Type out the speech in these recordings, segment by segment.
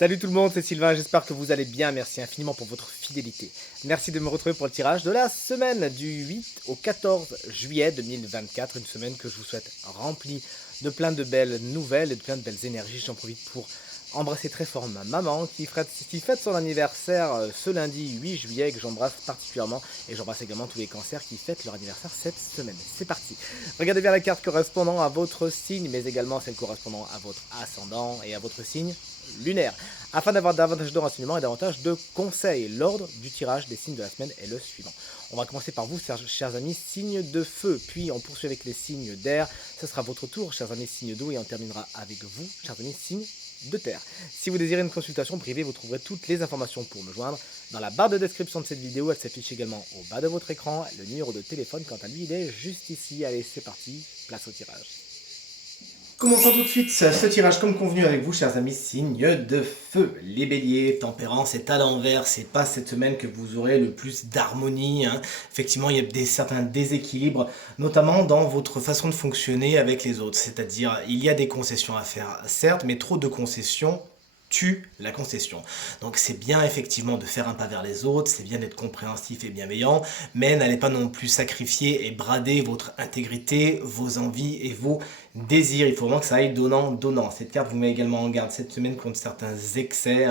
Salut tout le monde, c'est Sylvain, j'espère que vous allez bien, merci infiniment pour votre fidélité. Merci de me retrouver pour le tirage de la semaine du 8 au 14 juillet 2024, une semaine que je vous souhaite remplie de plein de belles nouvelles et de plein de belles énergies. J'en profite pour embrasser très fort ma maman qui fête son anniversaire ce lundi 8 juillet et que j'embrasse particulièrement. Et j'embrasse également tous les cancers qui fêtent leur anniversaire cette semaine. C'est parti. Regardez bien la carte correspondant à votre signe, mais également celle correspondant à votre ascendant et à votre signe lunaire, afin d'avoir davantage de renseignements et davantage de conseils. L'ordre du tirage des signes de la semaine est le suivant. On va commencer par vous, chers amis, signes de feu, puis on poursuit avec les signes d'air. Ce sera votre tour, chers amis, signes d'eau, et on terminera avec vous, chers amis, signes de terre. Si vous désirez une consultation privée, vous trouverez toutes les informations pour me joindre dans la barre de description de cette vidéo. Elle s'affiche également au bas de votre écran. Le numéro de téléphone, quant à lui, il est juste ici. Allez, c'est parti, place au tirage. Commençons tout de suite ce tirage comme convenu avec vous, chers amis, signes de feu. Les béliers, tempérance est à l'envers, c'est pas cette semaine que vous aurez le plus d'harmonie. Effectivement, il y a certains déséquilibres, notamment dans votre façon de fonctionner avec les autres. C'est-à-dire, il y a des concessions à faire, certes, mais trop de concessions tue la concession. Donc c'est bien effectivement de faire un pas vers les autres, c'est bien d'être compréhensif et bienveillant, mais n'allez pas non plus sacrifier et brader votre intégrité, vos envies et vos désirs. Il faut vraiment que ça aille donnant. Cette carte vous met également en garde cette semaine contre certains excès,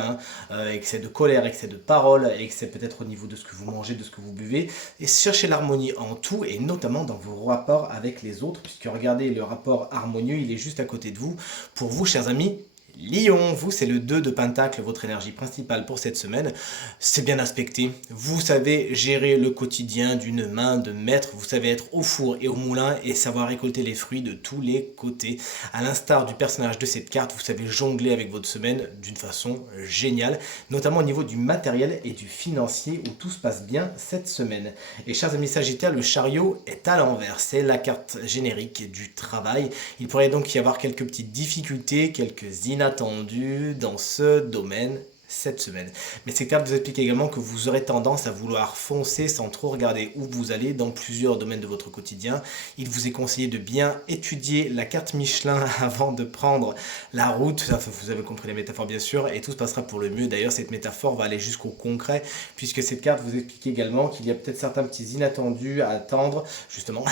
excès de colère, excès de parole, excès peut-être au niveau de ce que vous mangez, de ce que vous buvez, et cherchez l'harmonie en tout, et notamment dans vos rapports avec les autres, puisque regardez, le rapport harmonieux, il est juste à côté de vous. Pour vous, chers amis, Lion, vous c'est le 2 de Pentacle, votre énergie principale pour cette semaine. C'est bien aspecté, vous savez gérer le quotidien d'une main de maître, vous savez être au four et au moulin et savoir récolter les fruits de tous les côtés. À l'instar du personnage de cette carte, vous savez jongler avec votre semaine d'une façon géniale, notamment au niveau du matériel et du financier où tout se passe bien cette semaine. Et chers amis Sagittaires, le chariot est à l'envers, c'est la carte générique du travail. Il pourrait donc y avoir quelques petites difficultés, quelques inattendu dans ce domaine cette semaine. Mais cette carte vous explique également que vous aurez tendance à vouloir foncer sans trop regarder où vous allez dans plusieurs domaines de votre quotidien. Il vous est conseillé de bien étudier la carte Michelin avant de prendre la route. Vous avez compris la métaphore bien sûr, et tout se passera pour le mieux. D'ailleurs, cette métaphore va aller jusqu'au concret, puisque cette carte vous explique également qu'il y a peut-être certains petits inattendus à attendre, justement,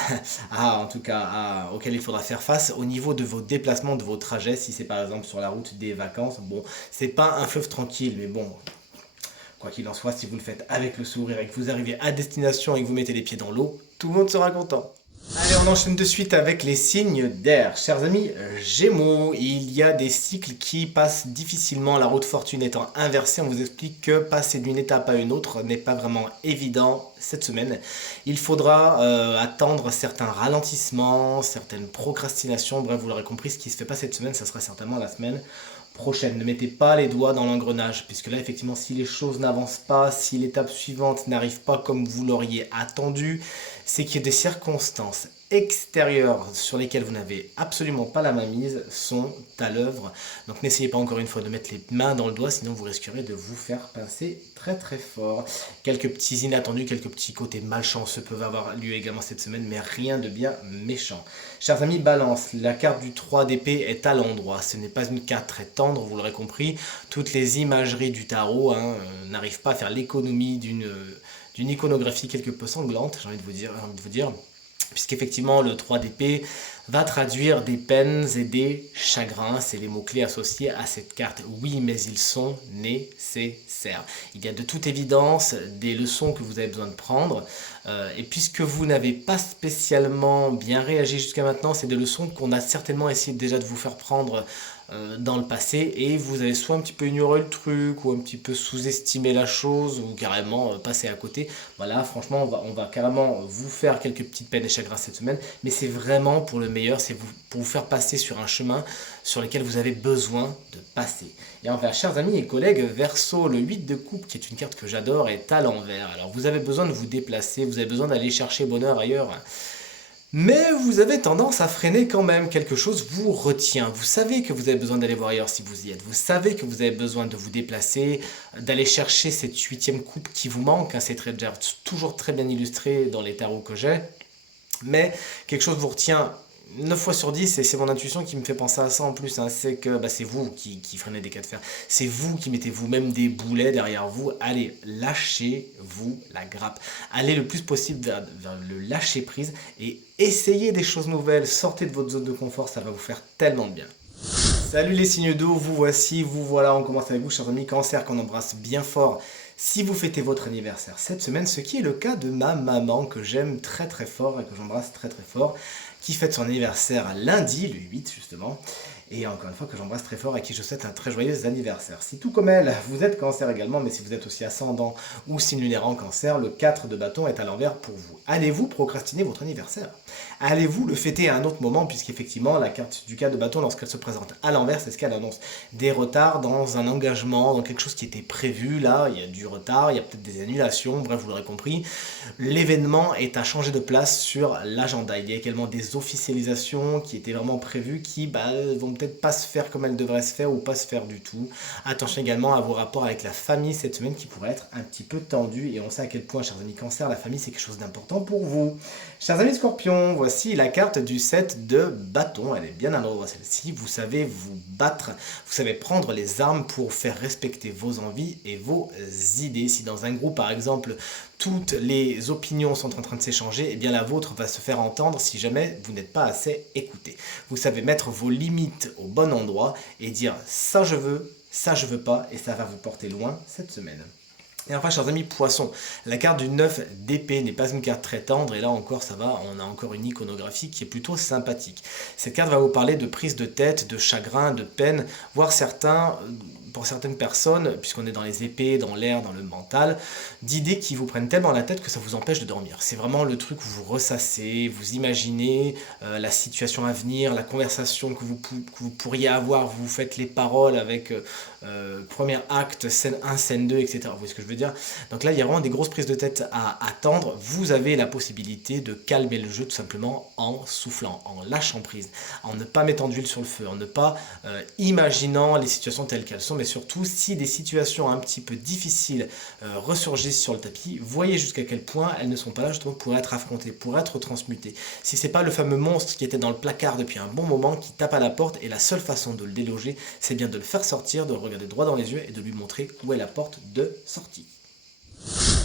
auxquels il faudra faire face au niveau de vos déplacements, de vos trajets. Si c'est par exemple sur la route des vacances, bon, c'est pas un fleuve tranquille, mais bon, quoi qu'il en soit, si vous le faites avec le sourire et que vous arrivez à destination et que vous mettez les pieds dans l'eau, tout le monde sera content. Allez, on enchaîne de suite avec les signes d'air. Chers amis Gémeaux, il y a des cycles qui passent difficilement, la roue de fortune étant inversée. On vous explique que passer d'une étape à une autre n'est pas vraiment évident cette semaine. Il faudra attendre certains ralentissements, certaines procrastinations. Bref, vous l'aurez compris, ce qui ne se fait pas cette semaine, ça sera certainement la semaine prochaine. Ne mettez pas les doigts dans l'engrenage, puisque là, effectivement, si les choses n'avancent pas, si l'étape suivante n'arrive pas comme vous l'auriez attendu, c'est qu'il y a des circonstances extérieures sur lesquelles vous n'avez absolument pas la mainmise sont à l'œuvre. Donc n'essayez pas encore une fois de mettre les mains dans le doigt, sinon vous risquerez de vous faire pincer très très fort. Quelques petits inattendus, quelques petits côtés malchanceux peuvent avoir lieu également cette semaine, mais rien de bien méchant. Chers amis Balance, la carte du 3 d'épée est à l'endroit. Ce n'est pas une carte très tendre, vous l'aurez compris. Toutes les imageries du tarot n'arrivent pas à faire l'économie d'une iconographie quelque peu sanglante, j'ai envie de vous dire. Puisqu'effectivement le 3 d'épée va traduire des peines et des chagrins, c'est les mots-clés associés à cette carte. Oui, mais ils sont nécessaires. Il y a de toute évidence des leçons que vous avez besoin de prendre, et puisque vous n'avez pas spécialement bien réagi jusqu'à maintenant, c'est des leçons qu'on a certainement essayé déjà de vous faire prendre dans le passé, et vous avez soit un petit peu ignoré le truc, ou un petit peu sous-estimé la chose, ou carrément passé à côté. Voilà, franchement, on va carrément vous faire quelques petites peines et chagrins cette semaine, mais c'est vraiment pour le meilleur, c'est pour vous faire passer sur un chemin sur lequel vous avez besoin de passer. Et enfin, chers amis et collègues, Verseau, le 8 de coupe, qui est une carte que j'adore, est à l'envers. Alors vous avez besoin de vous déplacer, vous avez besoin d'aller chercher bonheur ailleurs, mais vous avez tendance à freiner quand même, quelque chose vous retient. Vous savez que vous avez besoin d'aller voir ailleurs si vous y êtes. Vous savez que vous avez besoin de vous déplacer, d'aller chercher cette 8e coupe qui vous manque. C'est toujours très bien illustré dans les tarots que j'ai. Mais quelque chose vous retient 9 fois sur 10, et c'est mon intuition qui me fait penser à ça en plus, hein, c'est que c'est vous qui freinez des cas de fer. C'est vous qui mettez vous-même des boulets derrière vous. Allez, lâchez-vous la grappe. Allez le plus possible vers le lâcher prise et essayez des choses nouvelles. Sortez de votre zone de confort, ça va vous faire tellement de bien. Salut les signes d'eau, vous voici, vous voilà, on commence avec vous, chers amis cancer, qu'on embrasse bien fort. Si vous fêtez votre anniversaire cette semaine, ce qui est le cas de ma maman, que j'aime très très fort et que j'embrasse très très fort, qui fête son anniversaire lundi, le 8 justement, et encore une fois que j'embrasse très fort et à qui je souhaite un très joyeux anniversaire. Si tout comme elle, vous êtes cancer également, mais si vous êtes aussi ascendant ou signe lunaire en cancer, le 4 de bâton est à l'envers pour vous. Allez-vous procrastiner votre anniversaire? Allez-vous le fêter à un autre moment, puisqu'effectivement la carte du 4 de bâton, lorsqu'elle se présente à l'envers, c'est ce qu'elle annonce. Des retards dans un engagement, dans quelque chose qui était prévu, là, il y a du retard, il y a peut-être des annulations, bref, vous l'aurez compris. L'événement est à changer de place sur l'agenda. Il y a également des officialisations qui étaient vraiment prévues, qui vont peut-être pas se faire comme elles devraient se faire ou pas se faire du tout. Attention également à vos rapports avec la famille cette semaine qui pourraient être un petit peu tendus, et on sait à quel point, chers amis cancer, la famille c'est quelque chose d'important pour vous. Chers amis scorpions, voici la carte du 7 de bâton. Elle est bien à l'endroit celle-ci. Vous savez vous battre, vous savez prendre les armes pour faire respecter vos envies et vos idées. Si dans un groupe par exemple toutes les opinions sont en train de s'échanger, eh bien la vôtre va se faire entendre si jamais vous n'êtes pas assez écouté. Vous savez mettre vos limites au bon endroit et dire ça je veux pas, et ça va vous porter loin cette semaine. Et enfin, chers amis poissons, la carte du 9 d'épée n'est pas une carte très tendre, et là encore ça va, on a encore une iconographie qui est plutôt sympathique. Cette carte va vous parler de prise de tête, de chagrin, de peine, voire pour certaines personnes, puisqu'on est dans les épées, dans l'air, dans le mental, d'idées qui vous prennent tellement la tête que ça vous empêche de dormir. C'est vraiment le truc où vous ressassez, vous imaginez la situation à venir, la conversation que vous pourriez avoir, vous faites les paroles avec premier acte, scène 1, scène 2, etc. Vous voyez ce que je veux dire? Donc là, il y a vraiment des grosses prises de tête à attendre. Vous avez la possibilité de calmer le jeu tout simplement en soufflant, en lâchant prise, en ne pas mettant d'huile sur le feu, en ne pas imaginant les situations telles qu'elles sont, mais surtout si des situations un petit peu difficiles ressurgissent sur le tapis, voyez jusqu'à quel point elles ne sont pas là justement pour être affrontées, pour être transmutées. Si c'est pas le fameux monstre qui était dans le placard depuis un bon moment, qui tape à la porte, et la seule façon de le déloger, c'est bien de le faire sortir, de le regarder droit dans les yeux et de lui montrer où est la porte de sortie.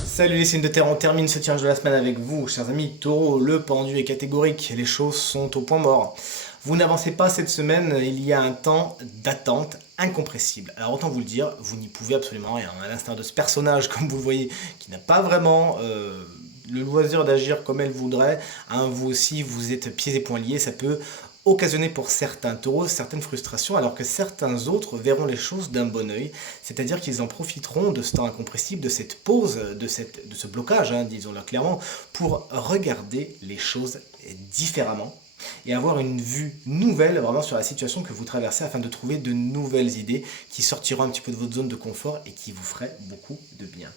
Salut les signes de terre, on termine ce tirage de la semaine avec vous, chers amis taureaux. Le pendu est catégorique, les choses sont au point mort. Vous n'avancez pas cette semaine, il y a un temps d'attente incompressible. Alors autant vous le dire, vous n'y pouvez absolument rien. À l'instar de ce personnage, comme vous le voyez, qui n'a pas vraiment le loisir d'agir comme elle voudrait, hein, vous aussi, vous êtes pieds et poings liés, ça peut occasionner pour certains taureaux certaines frustrations, alors que certains autres verront les choses d'un bon oeil, c'est-à-dire qu'ils en profiteront de ce temps incompressible, de cette pause, de ce blocage, hein, disons-le clairement, pour regarder les choses différemment et avoir une vue nouvelle vraiment sur la situation que vous traversez, afin de trouver de nouvelles idées qui sortiront un petit peu de votre zone de confort et qui vous feraient beaucoup de bien.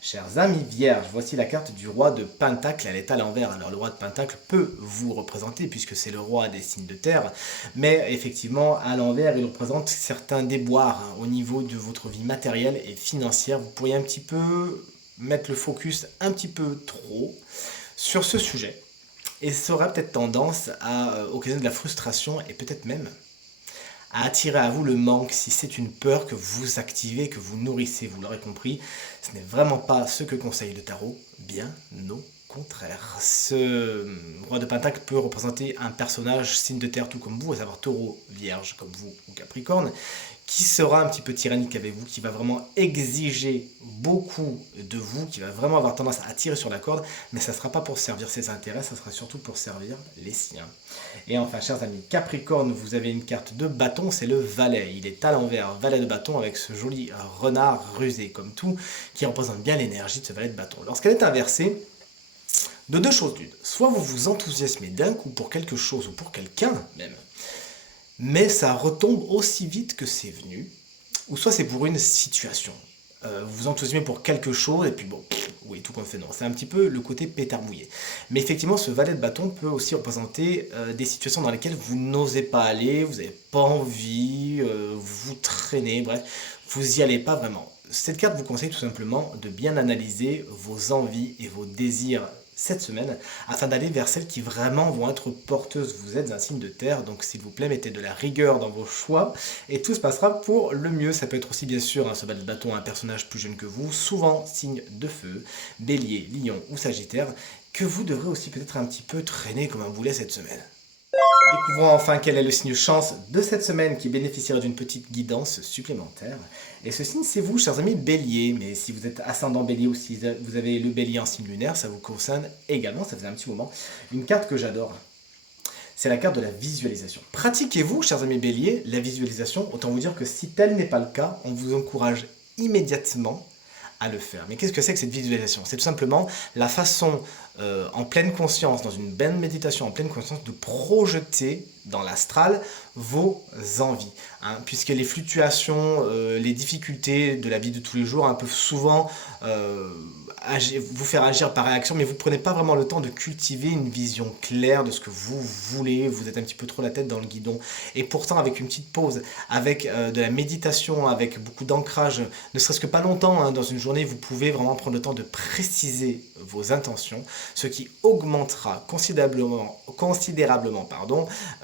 Chers amis vierges, voici la carte du roi de Pentacle, elle est à l'envers. Alors le roi de Pentacle peut vous représenter puisque c'est le roi des signes de terre, mais effectivement à l'envers il représente certains déboires, hein, au niveau de votre vie matérielle et financière. Vous pourriez un petit peu mettre le focus un petit peu trop sur ce sujet, et ça aura peut-être tendance à occasionner de la frustration et peut-être même à attirer à vous le manque, si c'est une peur que vous activez, que vous nourrissez. Vous l'aurez compris, ce n'est vraiment pas ce que conseille le tarot, bien au contraire. Ce roi de Pentacle peut représenter un personnage signe de terre tout comme vous, à savoir taureau, vierge comme vous ou capricorne, qui sera un petit peu tyrannique avec vous, qui va vraiment exiger beaucoup de vous, qui va vraiment avoir tendance à tirer sur la corde, mais ça ne sera pas pour servir ses intérêts, ça sera surtout pour servir les siens. Et enfin, chers amis Capricorne, vous avez une carte de bâton, c'est le valet. Il est à l'envers, valet de bâton, avec ce joli renard rusé comme tout, qui représente bien l'énergie de ce valet de bâton. Lorsqu'elle est inversée, de deux choses d'une, soit vous vous enthousiasmez d'un coup pour quelque chose, ou pour quelqu'un même, mais ça retombe aussi vite que c'est venu, ou soit c'est pour une situation. Vous vous enthousiasmez pour quelque chose, et puis bon, oui, tout compte fait, non. C'est un petit peu le côté pétard mouillé. Mais effectivement, ce valet de bâton peut aussi représenter des situations dans lesquelles vous n'osez pas aller, vous n'avez pas envie, vous traînez, bref, vous n'y allez pas vraiment. Cette carte vous conseille tout simplement de bien analyser vos envies et vos désirs cette semaine afin d'aller vers celles qui vraiment vont être porteuses. Vous êtes un signe de terre, donc s'il vous plaît, mettez de la rigueur dans vos choix et tout se passera pour le mieux. Ça peut être aussi bien sûr un cheval de bâton, un personnage plus jeune que vous, souvent signe de feu, bélier, lion ou sagittaire, que vous devrez aussi peut-être un petit peu traîner comme un boulet cette semaine. Découvrons enfin quel est le signe chance de cette semaine qui bénéficiera d'une petite guidance supplémentaire. Et ce signe, c'est vous, chers amis bélier. Mais si vous êtes ascendant bélier ou si vous avez le bélier en signe lunaire, ça vous concerne également, ça faisait un petit moment. Une carte que j'adore, c'est la carte de la visualisation. Pratiquez-vous, chers amis bélier, la visualisation. Autant vous dire que si tel n'est pas le cas, on vous encourage immédiatement à le faire. Mais qu'est-ce que c'est que cette visualisation? C'est tout simplement la façon, en pleine conscience, dans une belle méditation, en pleine conscience, de projeter dans l'astral vos envies. Hein, puisque les fluctuations, les difficultés de la vie de tous les jours peuvent souvent vous faire agir par réaction, mais vous ne prenez pas vraiment le temps de cultiver une vision claire de ce que vous voulez. Vous êtes un petit peu trop la tête dans le guidon. Et pourtant, avec une petite pause, avec de la méditation, avec beaucoup d'ancrage, ne serait-ce que pas longtemps, hein, dans une journée, vous pouvez vraiment prendre le temps de préciser vos intentions, ce qui augmentera considérablement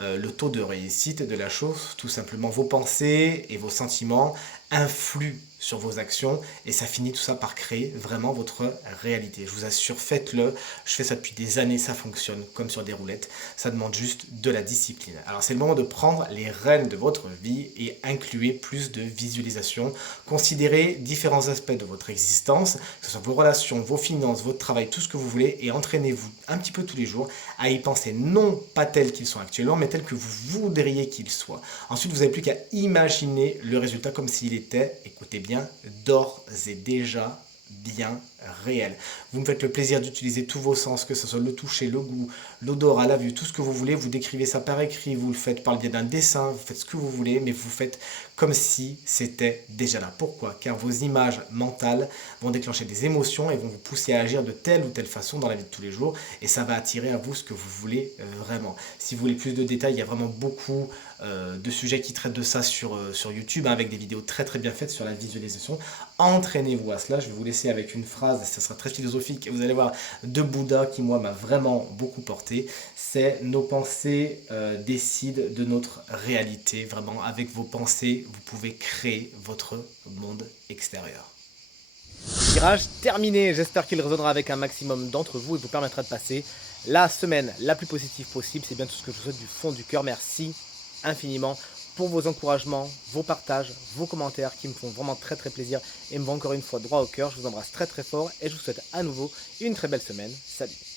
le taux de réussite de la chose. Tout simplement, vos pensées et vos sentiments influent sur vos actions et ça finit tout ça par créer vraiment votre réalité. Je vous assure, faites-le. Je fais ça depuis des années, ça fonctionne comme sur des roulettes. Ça demande juste de la discipline. Alors c'est le moment de prendre les rênes de votre vie et incluez plus de visualisation. Considérez différents aspects de votre existence, que ce soit vos relations, vos finances, votre travail, tout ce que vous voulez et entraînez-vous un petit peu tous les jours à y penser, non pas tels qu'ils sont actuellement, mais tels que vous voudriez qu'ils soient. Ensuite, vous n'avez plus qu'à imaginer le résultat comme s'il était, écoutez bien, d'ores et déjà bien réel. Vous me faites le plaisir d'utiliser tous vos sens, que ce soit le toucher, le goût, l'odorat, la vue, tout ce que vous voulez. Vous décrivez ça par écrit, vous le faites par le biais d'un dessin, vous faites ce que vous voulez, mais vous faites comme si c'était déjà là. Pourquoi? Car vos images mentales vont déclencher des émotions et vont vous pousser à agir de telle ou telle façon dans la vie de tous les jours et ça va attirer à vous ce que vous voulez vraiment. Si vous voulez plus de détails, il y a vraiment beaucoup de sujets qui traitent de ça sur YouTube, hein, avec des vidéos très très bien faites sur la visualisation. Entraînez-vous à cela. Je vais vous laisser avec une phrase, ça sera très philosophique, et vous allez voir, de Bouddha qui moi m'a vraiment beaucoup porté. C'est nos pensées décident de notre réalité. Vraiment, avec vos pensées, vous pouvez créer votre monde extérieur. Tirage terminé, j'espère qu'il résonnera avec un maximum d'entre vous et vous permettra de passer la semaine la plus positive possible. C'est bien tout ce que je vous souhaite du fond du cœur. Merci infiniment pour vos encouragements, vos partages, vos commentaires qui me font vraiment très très plaisir et me vont encore une fois droit au cœur. Je vous embrasse très très fort et je vous souhaite à nouveau une très belle semaine. Salut!